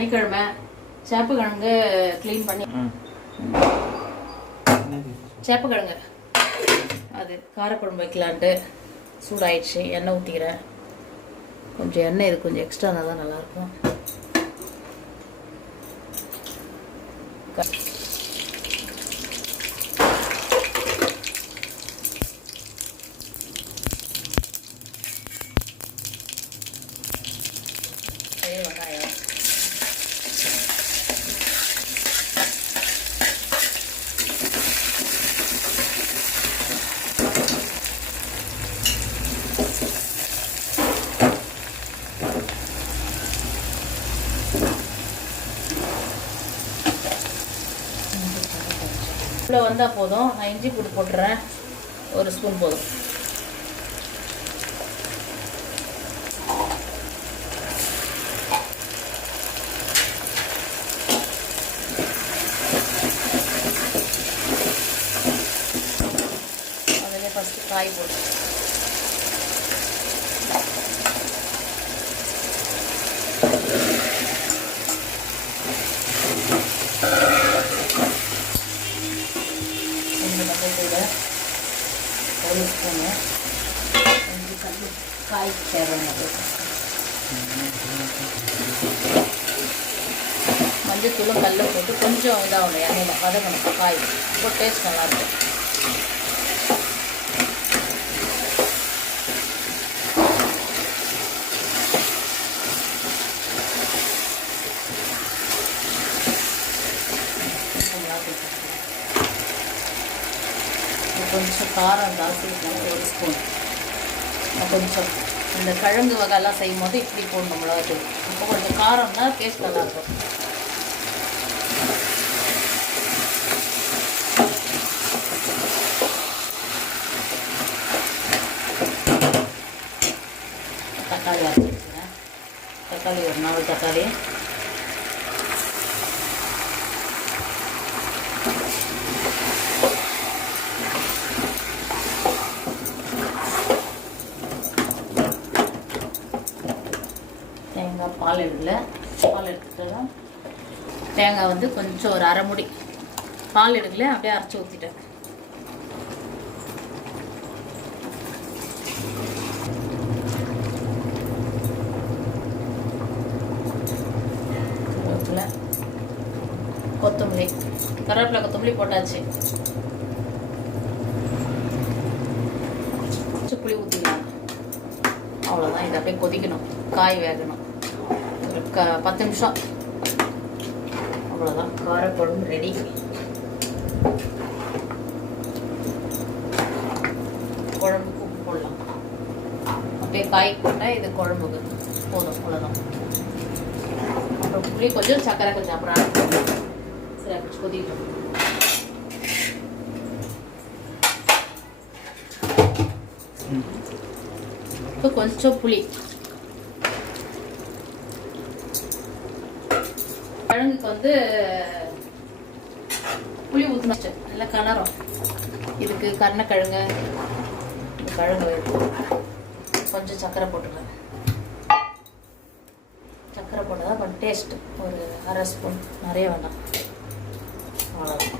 சனிக்கிழமை சேப்பக்கிழங்கு க்ளீன் பண்ணி சேப்பக்கிழங்கு அது காரக்குழம்பு வைக்கலான்ட்டு சூடாயிடுச்சு. எண்ணெய் ஊற்றிக்கிறேன். கொஞ்சம் எண்ணெய் இது கொஞ்சம் எக்ஸ்ட்ரா இருந்தால் தான் நல்லாயிருக்கும். வெங்காயம் இவ்வளோ வந்தால் போதும். நான் இஞ்சி பூண்டு போட்டுறேன். 1 ஸ்பூன் போதும். அதில் ஃபஸ்ட்டு காய் போட்டு ஒரு ஸ்பூனு காய்க்கு தேவையானது மஞ்சத்தூளும் கல்ல போட்டு கொஞ்சம் இதாகணும். எண்ணெயில் வதங்கணும் காய். இப்போ டேஸ்ட் நல்லாயிருக்கும். கொஞ்சம் காரம் ஜாஸ்தி இருக்கணும். 1 ஸ்பூன். கொஞ்சம் இந்த கிழங்கு வகைலாம் செய்யும் போது இப்படி போடணும் மிளகாத்தூள். இப்போ கொஞ்சம் காரம்னா டேஸ்ட் நல்லாயிருக்கும். தக்காளி அரைச்சிருக்கேன். தக்காளி ஒரு 4 தக்காளி. தேங்காய் பால் எடுத்துட்டோம். தேங்காய் வந்து கொஞ்சம் ஒரு அரை முடி பால் எடுக்கல, அப்படியே அரைச்சி ஊற்றிட்டேன். கொத்தமல்லி, கருவேப்பிலை, கொத்தமல்லி போட்டாச்சு. புளி ஊற்றிக்கலாம். அவ்வளோதான். இது அப்படியே கொதிக்கணும். காய் வேகணும். ஒரு 10 நிமிஷம். அவ்வளோதான். காரக்குழம்பு ரெடி. குழம்புக்கு உப்பு போடலாம். அப்படியே காய் போட்டால் இது குழம்புக்கு போதும். அவ்வளோதான். அப்புறம் புளி கொஞ்சம், சர்க்கரை கொஞ்சம், அப்புறம் சரி அப்படி கொதிக்கட்டும். இப்போ கொஞ்சம் புளி. கிழங்குக்கு வந்து புளி ஊற்றினா நல்லா கலரும். இதுக்கு கருணக்கிழங்கு, கிழங்கு கொஞ்சம் சர்க்கரை போட்டுக்கலாம். சர்க்கரை போட்டால் தான் கொஞ்சம் டேஸ்ட்டு. ஒரு அரை ஸ்பூன், நிறைய வேண்டாம். அவ்வளோதான்.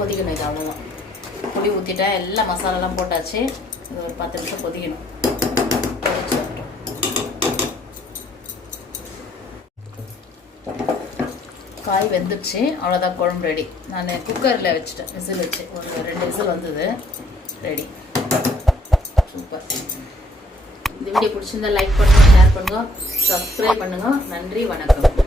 கொதிக்கணும். இது அவ்வளோதான். புளி ஊற்றிட்டேன். எல்லா மசாலாலாம் போட்டாச்சு. இது ஒரு 10 நிமிஷம் கொதிக்கணும். கொதிச்சு வரட்டும். காய் வெந்துடுச்சு. அவ்வளோதான். குழம்பு ரெடி. நான் குக்கரில் வச்சுட்டேன். விசில் வச்சு ஒரு 2 விசில் வந்தது. ரெடி. சூப்பர். இந்த வீடியோ பிடிச்சிருந்தா லைக் பண்ணுங்கள், ஷேர் பண்ணுங்கள், சப்ஸ்கிரைப் பண்ணுங்கள். நன்றி, வணக்கம்.